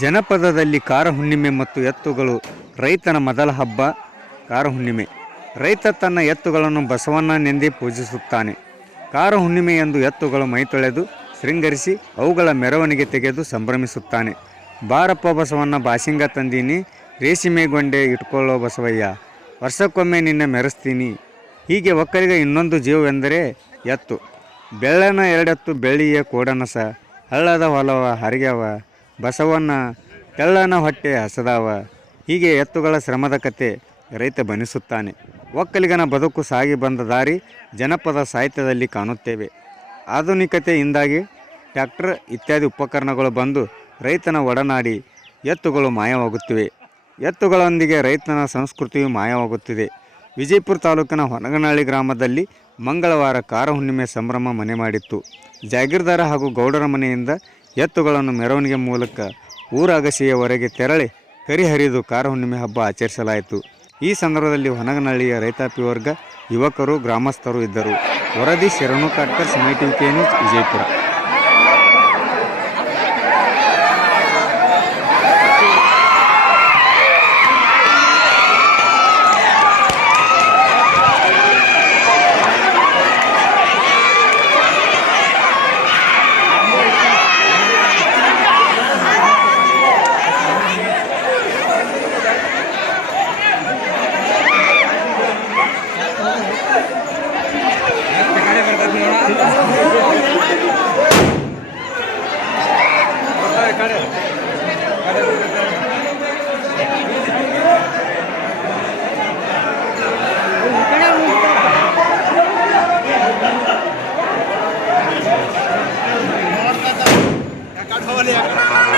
ಜನಪದದಲ್ಲಿ ಕಾರಹುಣ್ಣಿಮೆ ಮತ್ತು ಎತ್ತುಗಳು ರೈತನ ಮೊದಲ ಹಬ್ಬ. ಕಾರಹುಣ್ಣಿಮೆ ರೈತ ತನ್ನ ಎತ್ತುಗಳನ್ನು ಬಸವಣ್ಣನೆಂದೇ ಪೂಜಿಸುತ್ತಾನೆ. ಕಾರಹುಣ್ಣಿಮೆಯಂದು ಎತ್ತುಗಳು ಮೈತೊಳೆದು ಶೃಂಗರಿಸಿ ಅವುಗಳ ಮೆರವಣಿಗೆ ತೆಗೆದು ಸಂಭ್ರಮಿಸುತ್ತಾನೆ. ಬಾರಪ್ಪ ಬಸವಣ್ಣ ಬಾಸಿಂಗ ತಂದೀನಿ, ರೇಷ್ಮೆಗೊಂಡೆ ಇಟ್ಕೊಳ್ಳೋ ಬಸವಯ್ಯ, ವರ್ಷಕ್ಕೊಮ್ಮೆ ನಿನ್ನ ಮೆರೆಸ್ತೀನಿ. ಹೀಗೆ ಒಕ್ಕಲಿಗ ಇನ್ನೊಂದು ಜೀವವೆಂದರೆ ಎತ್ತು. ಬೆಳ್ಳನ ಎರಡೆತ್ತು ಬೆಳ್ಳಿಯ ಕೋಡನಸ, ಹಳ್ಳದ ಹೊಲವ ಹರಿಗ್ಯಾವ, ಬಸವಣ್ಣ ತೆಳ್ಳನ ಹೊಟ್ಟೆ ಹಸದಾವ. ಹೀಗೆ ಎತ್ತುಗಳ ಶ್ರಮದ ಕತೆ ರೈತ ಬನಿಸುತ್ತಾನೆ. ಒಕ್ಕಲಿಗನ ಬದುಕು ಸಾಗಿ ಬಂದ ದಾರಿ ಜನಪದ ಸಾಹಿತ್ಯದಲ್ಲಿ ಕಾಣುತ್ತೇವೆ. ಆಧುನಿಕತೆಯಿಂದಾಗಿ ಟ್ರ್ಯಾಕ್ಟರ್ ಇತ್ಯಾದಿ ಉಪಕರಣಗಳು ಬಂದು ರೈತನ ಒಡನಾಡಿ ಎತ್ತುಗಳು ಮಾಯವಾಗುತ್ತಿವೆ. ಎತ್ತುಗಳೊಂದಿಗೆ ರೈತನ ಸಂಸ್ಕೃತಿಯು ಮಾಯವಾಗುತ್ತಿದೆ. ವಿಜಯಪುರ ತಾಲೂಕಿನ ಹೊನಗನಹಳ್ಳಿ ಗ್ರಾಮದಲ್ಲಿ ಮಂಗಳವಾರ ಕಾರಹುಣ್ಣಿಮೆ ಸಂಭ್ರಮ ಮನೆ ಮಾಡಿತ್ತು. ಜಾಗೀರ್ದಾರ ಹಾಗೂ ಗೌಡರ ಮನೆಯಿಂದ ಎತ್ತುಗಳನ್ನು ಮೆರವಣಿಗೆ ಮೂಲಕ ಊರಗಸೆಯವರೆಗೆ ತೆರಳಿ ಕರಿಹರಿದು ಕಾರಹುಣ್ಣಿಮೆ ಹಬ್ಬ ಆಚರಿಸಲಾಯಿತು. ಈ ಸಂದರ್ಭದಲ್ಲಿ ಹೊನಗನಹಳ್ಳಿಯ ರೈತಾಪಿ ವರ್ಗ, ಯುವಕರು, ಗ್ರಾಮಸ್ಥರು ಇದ್ದರು. ವರದಿ ಶರಣು ಕಾಟ್ಕರ್, ಸಮಯ ಟಿವಿ ನ್ಯೂಸ್, ವಿಜಯಪುರ. Acá